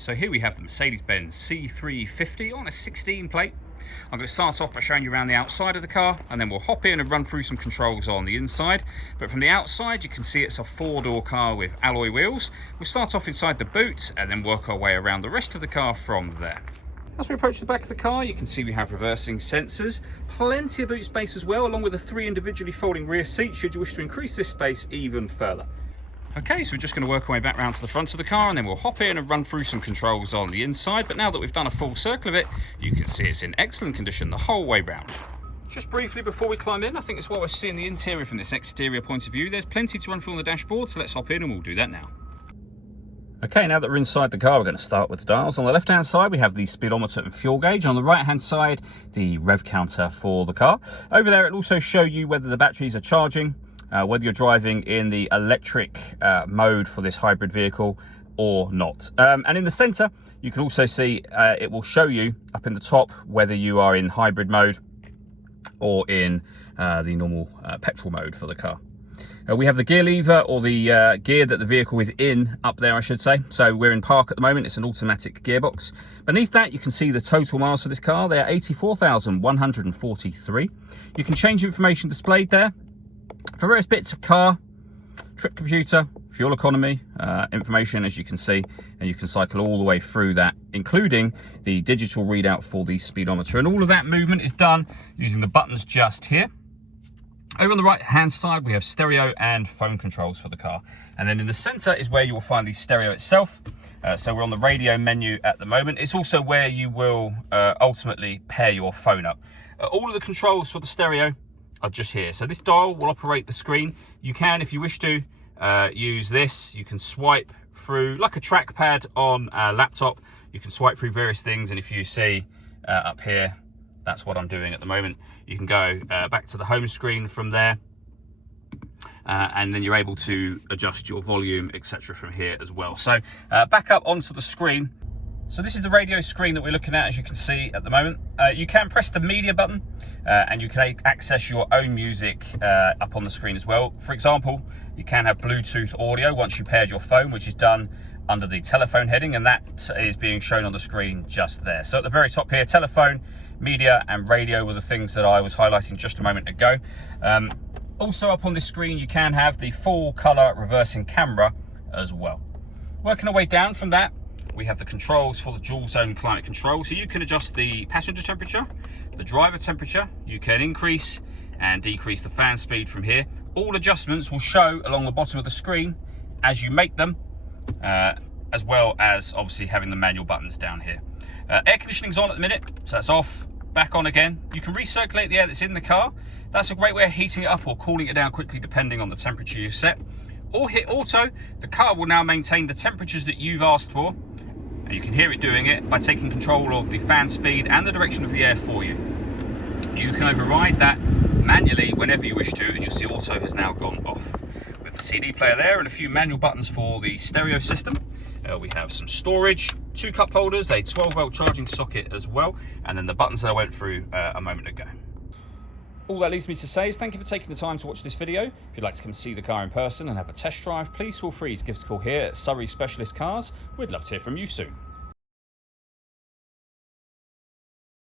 So here we have the Mercedes-Benz C350 on a 16 plate. I'm going to start off by showing you around the outside of the car, and then we'll hop in and run through some controls on the inside. But from the outside, you can see it's a four-door car with alloy wheels. We'll start off inside the boot and then work our way around the rest of the car from there. As we approach the back of the car, you can see we have reversing sensors, plenty of boot space as well, along with the 3 individually folding rear seats should you wish to increase this space even further. Okay, so we're just going to work our way back round to the front of the car, and then we'll hop in and run through some controls on the inside. But now that we've done a full circle of it, you can see it's in excellent condition the whole way round. Just briefly before we climb in, I think it's while we're seeing the interior from this exterior point of view, there's plenty to run through on the dashboard, so let's hop in and we'll do that now. Okay, now that we're inside the car, we're going to start with the dials. On the left-hand side, we have the speedometer and fuel gauge. On the right-hand side, the rev counter for the car. Over there, it'll also show you whether the batteries are charging, whether you're driving in the electric mode for this hybrid vehicle or not. And in the center, you can also see it will show you up in the top whether you are in hybrid mode or in the normal petrol mode for the car. We have the gear lever, or the gear that the vehicle is in up there, I should say. So we're in park at the moment. It's an automatic gearbox. Beneath that, you can see the total miles for this car. They are 84,143. You can change information displayed there for various bits of car, trip computer, fuel economy, information, as you can see, and you can cycle all the way through that, including the digital readout for the speedometer. And all of that movement is done using the buttons just here. Over on the right hand side, we have stereo and phone controls for the car. And then in the center is where you will find the stereo itself. So we're on the radio menu at the moment. It's also where you will ultimately pair your phone up. All of the controls for the stereo are just here. So this dial will operate the screen. You can, if you wish to, use this. You can swipe through, like a trackpad on a laptop. You can swipe through various things. And if you see up here, that's what I'm doing at the moment. You can go back to the home screen from there, and then you're able to adjust your volume, etc. from here as well. So back up onto the screen. So this is the radio screen that we're looking at, as you can see at the moment. You can press the media button, and you can access your own music up on the screen as well. For example, you can have Bluetooth audio once you paired your phone, which is done under the telephone heading, and that is being shown on the screen just there. So at the very top here, telephone, media and radio were the things that I was highlighting just a moment ago. Also up on this screen, you can have the full color reversing camera as well. Working our way down from that, we have the controls for the dual zone climate control. So you can adjust the passenger temperature, the driver temperature. You can increase and decrease the fan speed from here. All adjustments will show along the bottom of the screen as you make them, as well as obviously having the manual buttons down here. Air conditioning's on at the minute, so that's off, back on again. You can recirculate the air that's in the car. That's a great way of heating it up or cooling it down quickly depending on the temperature you've set. Or hit auto. The car will now maintain the temperatures that you've asked for, and you can hear it doing it by taking control of the fan speed and the direction of the air for you. You can override that manually whenever you wish to, and you'll see auto has now gone off. With the CD player there and a few manual buttons for the stereo system. We have some storage, 2 cup holders, a 12-volt charging socket as well, and then the buttons that I went through a moment ago. All that leaves me to say is thank you for taking the time to watch this video. If you'd like to come see the car in person and have a test drive, please feel free to give us a call here at Surrey Specialist Cars. We'd love to hear from you soon.